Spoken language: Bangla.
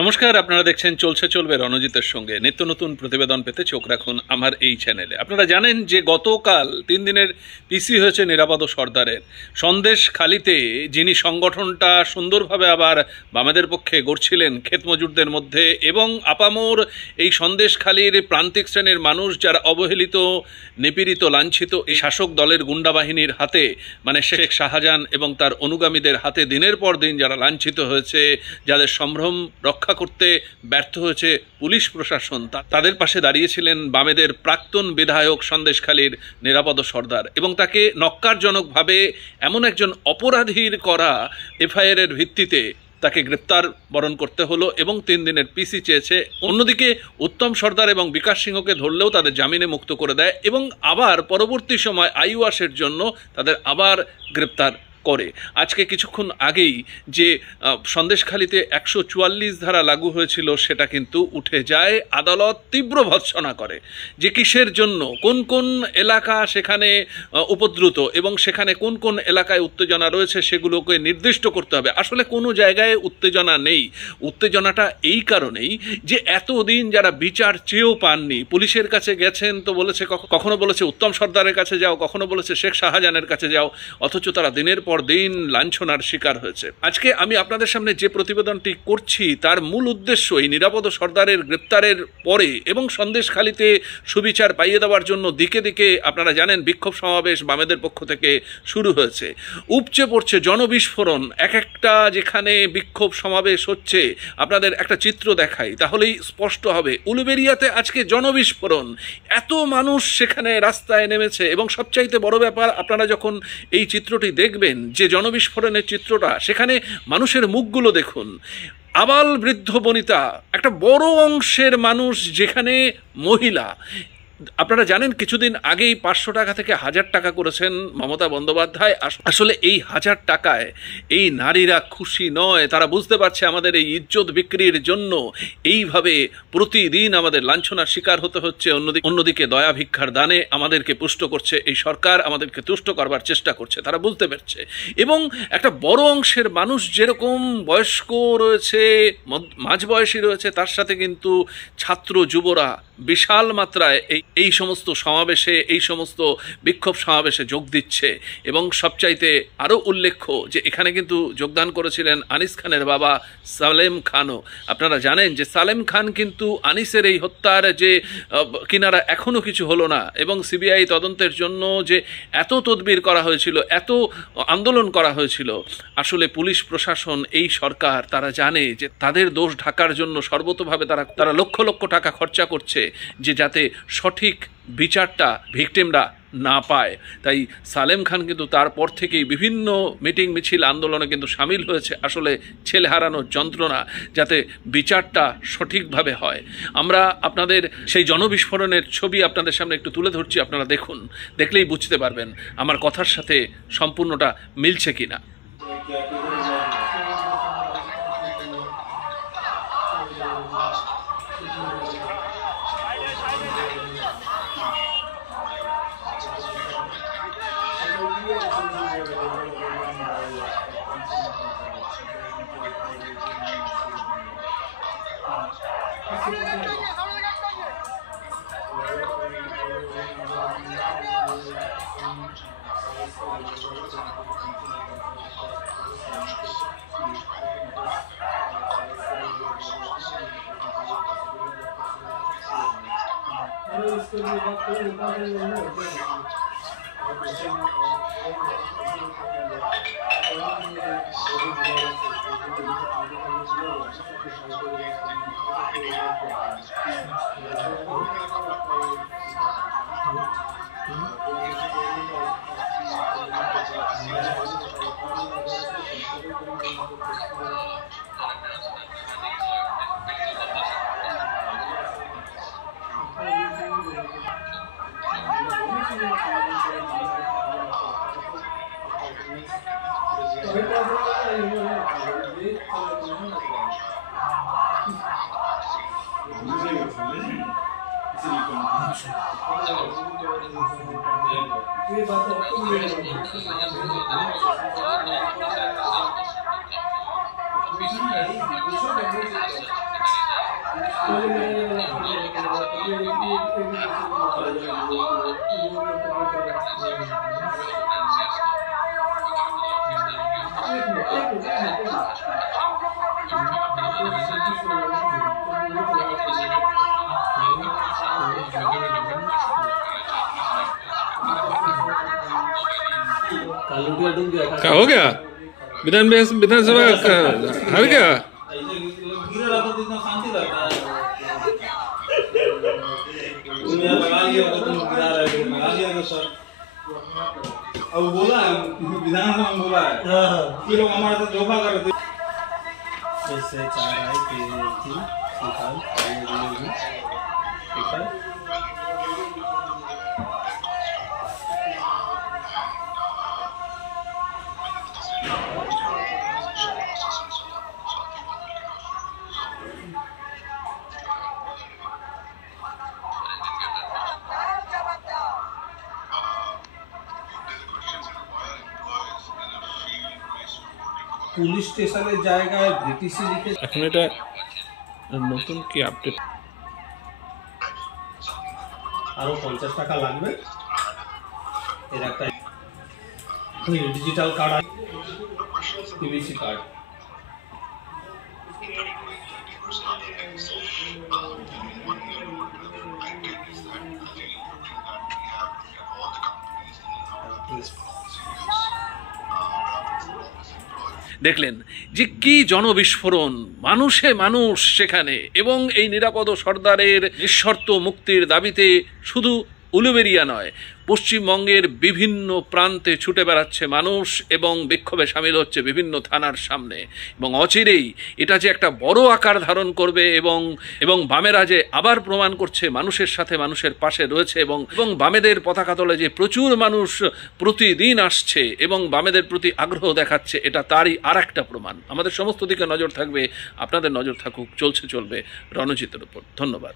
নমস্কার, আপনারা দেখছেন চলছে চলবে রণজিতের সঙ্গে। নিত্য নতুন প্রতিবেদন পেতে চোখ রাখুন আমার এই চ্যানেলে। আপনারা জানেন যে গতকাল 3 দিনের পিসি হয়েছে নিরাপদ সর্দারের। সন্দেশখালিতে যিনি সংগঠনটা সুন্দরভাবে আবার বামেদের পক্ষে গড়ছিলেন ক্ষেত মজুরদের মধ্যে, এবং আপামোর এই সন্দেশখালির প্রান্তিক শ্রেণীর মানুষ যারা অবহেলিত, নিপীড়িত, লাঞ্ছিত এই শাসক দলের গুন্ডা বাহিনীর হাতে, মানে শেখ শাহজাহান এবং তার অনুগামীদের হাতে দিনের পর দিন যারা লাঞ্ছিত হয়েছে, যাদের সম্ভ্রম রক্ষা করতে ব্যর্থ হয়েছে পুলিশ প্রশাসন, তাদের পাশে দাঁড়িয়েছিলেন বামেদের প্রাক্তন বিধায়ক সন্দেশখালীর নিরাপদ সর্দার, এবং তাকে নক্কারজনকভাবে এমন একজন অপরাধীর করা এফআইআর এর ভিত্তিতে তাকে গ্রেপ্তার বরণ করতে হলো এবং 3 দিনের পিসি চেয়েছে। অন্যদিকে উত্তম সর্দার এবং বিকাশ সিংহকে ধরলেও তাদের জামিনে মুক্ত করে দেয় এবং আবার পরবর্তী সময় আইওয়াসের জন্য তাদের আবার গ্রেপ্তার করে। আজকে কিছুক্ষণ আগেই যে সন্দেশখালিতে 144 ধারা লাগু হয়েছিল সেটা কিন্তু উঠে যায়। আদালত তীব্র ভর্ৎসনা করে যে কিসের জন্য, কোন কোন এলাকা সেখানে উপদ্রুত এবং সেখানে কোন কোন এলাকায় উত্তেজনা রয়েছে সেগুলোকে নির্দিষ্ট করতে হবে। আসলে কোনো জায়গায় উত্তেজনা নেই। উত্তেজনাটা এই কারণেই যে এতদিন যারা বিচার চেয়েও পাননি, পুলিশের কাছে গেছেন তো বলেছে, কখনো বলেছে উত্তম সর্দারের কাছে যাও, কখনো বলেছে শেখ শাহজাহানের কাছে যাও, অথচ তারা দিনের পর দিন লাঞ্ছনার শিকার হয়েছে। আজকে আমি আপনাদের সামনে যে প্রতিবেদনটি করছি তার মূল উদ্দেশ্য এই নিরাপদ সর্দারের গ্রেপ্তারের পরে এবং সন্দেশখালিতে সুবিচার পাইয়ে দেওয়ার জন্য দিকে দিকে আপনারা জানেন বিক্ষোভ সমাবেশ বামেদের পক্ষ থেকে শুরু হয়েছে। উপচে পড়ছে জনবিস্ফোরণ। এক একটা যেখানে বিক্ষোভ সমাবেশ হচ্ছে, আপনাদের একটা চিত্র দেখাই তাহলেই স্পষ্ট হবে। উলুবেড়িয়াতে আজকে জনবিস্ফোরণ, এত মানুষ সেখানে রাস্তায় নেমেছে, এবং সবচাইতে বড় ব্যাপার, আপনারা যখন এই চিত্রটি দেখবেন যে জনবিস্ফোরণের চিত্রটা, সেখানে মানুষের মুখগুলো দেখুন। আবাল বৃদ্ধ বনিতা, একটা বড় অংশের মানুষ যেখানে মহিলা। আপনারা জানেন কিছুদিন আগেই 500 টাকা থেকে 1000 টাকা করেছেন মমতা বন্দ্যোপাধ্যায়। আসলে এই 1000 টাকায় এই নারীরা খুশি নয়। তারা বুঝতে পারছে আমাদের এই ইজ্জত বিক্রির জন্য এইভাবে প্রতিদিন আমাদের লাঞ্ছনার শিকার হতে হচ্ছে। অন্যদিকে দয়া ভিক্ষার দানে আমাদেরকে পুষ্ট করছে এই সরকার, আমাদেরকে তুষ্ট করবার চেষ্টা করছে, তারা বুঝতে পারছে। এবং একটা বড় অংশের মানুষ যেরকম বয়স্ক রয়েছে, মাঝবয়সী রয়েছে, তার সাথে কিন্তু ছাত্র যুবরা বিশাল মাত্রায় এই সমস্ত সমাবেশে, এই সমস্ত বিক্ষোভ সমাবেশে যোগ দিচ্ছে। এবং সবচাইতে আরও উল্লেখ্য যে এখানে কিন্তু যোগদান করেছিলেন আনিস খানের বাবা সালেম খানও। আপনারা জানেন যে সালেম খান কিন্তু আনিসের এই হত্যার যে কিনারা এখনও কিছু হলো না, এবং সিবিআই তদন্তের জন্য যে এত তদবির করা হয়েছিল, এত আন্দোলন করা হয়েছিল, আসলে পুলিশ প্রশাসন, এই সরকার, তারা জানে যে তাদের দোষ ঢাকার জন্য সর্বতোভাবে তারা লক্ষ লক্ষ টাকা খরচা করছে যে যাতে সঠিক বিচারটা ভিকটিমরা না পায়। তাই সালেম খান কিন্তু তারপর থেকেই বিভিন্ন মিটিং মিছিল আন্দোলনে কিন্তু সামিল হয়েছে, আসলে ছেলে হারানোর যন্ত্রণা যাতে বিচারটা সঠিকভাবে হয়। আমরা আপনাদের সেই জনবিস্ফোরণের ছবি আপনাদের সামনে একটু তুলে ধরছি, আপনারা দেখুন, দেখলেই বুঝতে পারবেন আমার কথার সাথে সম্পূর্ণটা মিলছে কিনা। क्या हो गया? विधानसभा हार गया? अब बोला है विधानसभा में बोला है कि लोग हमारे साथ धोखा कर रहे थे। ऐसे चार आए थे ठीक है। পুলিশ স্টেশনের জায়গায় ভিটিসি লিখে এখন এটা নতুন কি আপডেট? আরো 50 টাকা লাগবে। এর একটা ডিজিটাল কার্ড আছে, পিভিসি কার্ড। দেখলেন যে কি জনবিস্ফোরণ, মানুষে মানুষ সেখানে, এবং এই নিরাপদ সর্দারের নিঃশর্ত মুক্তির দাবিতে শুধু উলুবেড়িয়া নয়, পশ্চিমবঙ্গের বিভিন্ন প্রান্তে ছুটে বেড়াচ্ছে মানুষ এবং বিক্ষোভে সামিল হচ্ছে বিভিন্ন থানার সামনে। এবং অচিরেই এটা যে একটা বড় আকার ধারণ করবে এবং বামেরা যে আবার প্রমাণ করছে মানুষের সাথে মানুষের পাশে রয়েছে, এবং বামেদের পতাকা তলে যে প্রচুর মানুষ প্রতিদিন আসছে এবং বামেদের প্রতি আগ্রহ দেখাচ্ছে, এটা তারই আর একটা প্রমাণ। আমাদের সমস্ত দিকে নজর থাকবে, আপনাদের নজর থাকুক, চলবে রণজিতের উপর। ধন্যবাদ।